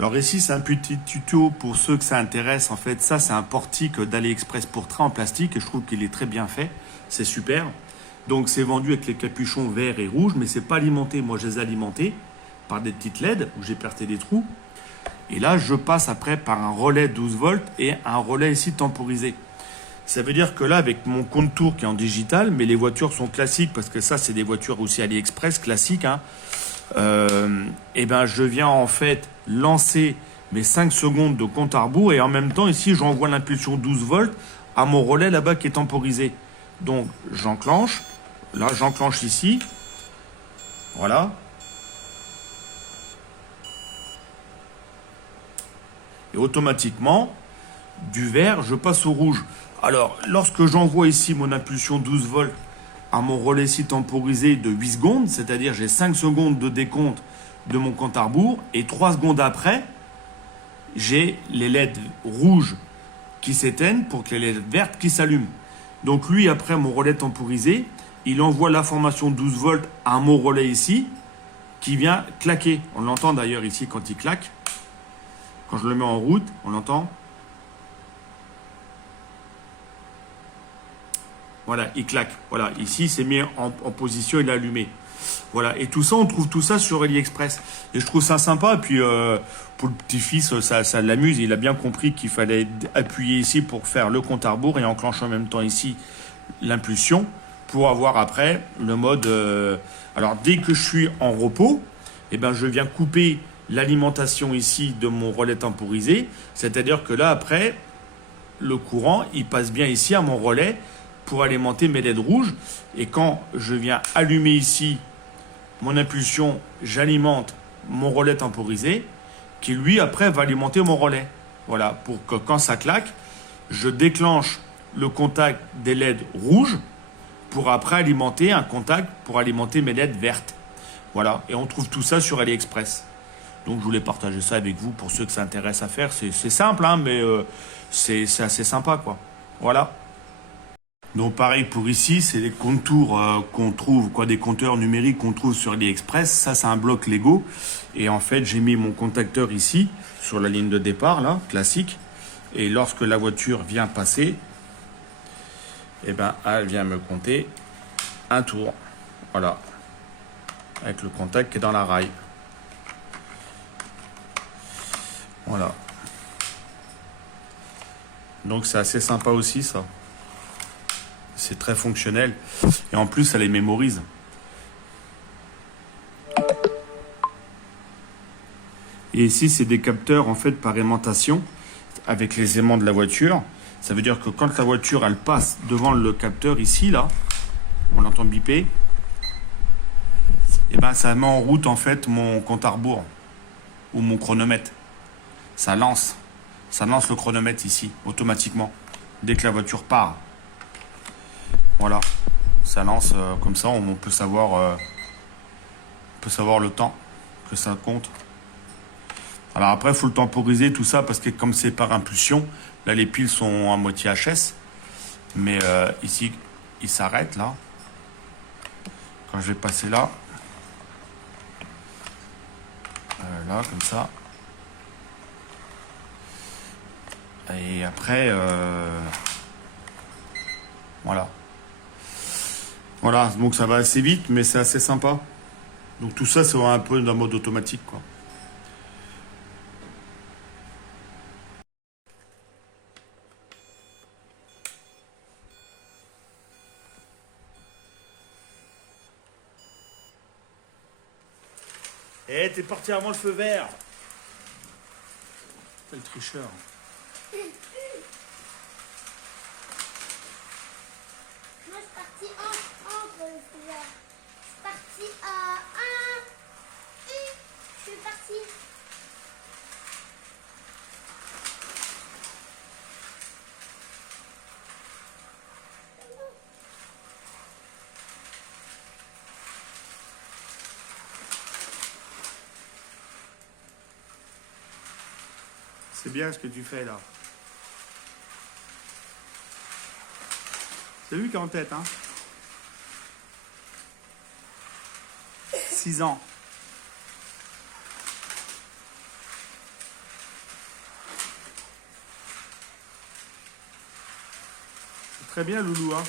Alors ici, c'est un petit tuto pour ceux que ça intéresse. En fait, ça, c'est un portique d'AliExpress pour train en plastique et je trouve qu'il est très bien fait. C'est super. Donc, c'est vendu avec les capuchons verts et rouges, mais c'est pas alimenté. Moi, je les ai alimentés par des petites LED où j'ai percé des trous. Et là, je passe après par un relais 12 volts et un relais ici temporisé. Ça veut dire que là, avec mon contour qui est en digital, mais les voitures sont classiques, parce que ça, c'est des voitures aussi AliExpress classiques, hein, et ben, je viens en fait lancer mes 5 secondes de compte à rebours et en même temps, ici, j'envoie l'impulsion 12 volts à mon relais là-bas qui est temporisé. Donc, j'enclenche. Là, j'enclenche ici. Voilà. Et automatiquement, du vert, je passe au rouge. Alors, lorsque j'envoie ici mon impulsion 12 volts à mon relais ici temporisé de 8 secondes, c'est-à-dire j'ai 5 secondes de décompte de mon compte à rebours, et 3 secondes après, j'ai les LED rouges qui s'éteignent pour que les LED vertes qui s'allument. Donc lui, après mon relais temporisé, il envoie l'information 12 volts à mon relais ici, qui vient claquer. On l'entend d'ailleurs ici quand il claque. Quand je le mets en route, on l'entend. Voilà, il claque. Voilà, ici, c'est mis en position, il est allumé. Voilà, et tout ça, on trouve tout ça sur AliExpress. Et je trouve ça sympa. Et puis, pour le petit-fils, ça l'amuse. Il a bien compris qu'il fallait appuyer ici pour faire le compte à rebours et enclencher en même temps ici l'impulsion pour avoir après le mode... Alors, dès que je suis en repos, eh ben, je viens couper l'alimentation ici de mon relais temporisé. C'est-à-dire que là, après, le courant, il passe bien ici à mon relais pour alimenter mes LED rouges. Et quand je viens allumer ici mon impulsion, j'alimente mon relais temporisé qui lui après va alimenter mon relais. Voilà, pour que quand ça claque, je déclenche le contact des LED rouges pour après alimenter un contact pour alimenter mes LED vertes. Voilà, et on trouve tout ça sur AliExpress. Donc je voulais partager ça avec vous pour ceux que ça intéresse à faire. C'est simple, hein, mais c'est assez sympa, quoi. Voilà. Donc pareil pour ici, c'est les contours qu'on trouve, quoi, des compteurs numériques qu'on trouve sur AliExpress. Ça, c'est un bloc Lego. Et en fait, j'ai mis mon contacteur ici, sur la ligne de départ, là, classique. Et lorsque la voiture vient passer, eh ben, elle vient me compter un tour. Voilà. Avec le contact qui est dans la rail. Voilà. Donc c'est assez sympa aussi, ça. C'est très fonctionnel. Et en plus, ça les mémorise. Et ici, c'est des capteurs, en fait, par aimantation, avec les aimants de la voiture. Ça veut dire que quand la voiture, elle passe devant le capteur, ici, là, on l'entend biper, et ben, ça met en route, en fait, mon compte à rebours, ou mon chronomètre. Ça lance le chronomètre ici, automatiquement, dès que la voiture part. Voilà, ça lance comme ça, on peut savoir le temps que ça compte. Alors après, il faut le temporiser, tout ça, parce que comme c'est par impulsion, là les piles sont à moitié HS. Mais ici, il s'arrête là. Quand je vais passer là, là, comme ça. Et après, voilà. Voilà, donc ça va assez vite, mais c'est assez sympa. Donc tout ça, c'est un peu d'un mode automatique, quoi. Eh, t'es parti avant le feu vert. Quel tricheur. Moi, je suis partie entre le feu vert. Je suis partie à 1. Je suis partie. C'est bien ce que tu fais là. C'est lui qui est en tête, hein. 6 ans. Très bien, Loulou. Hein.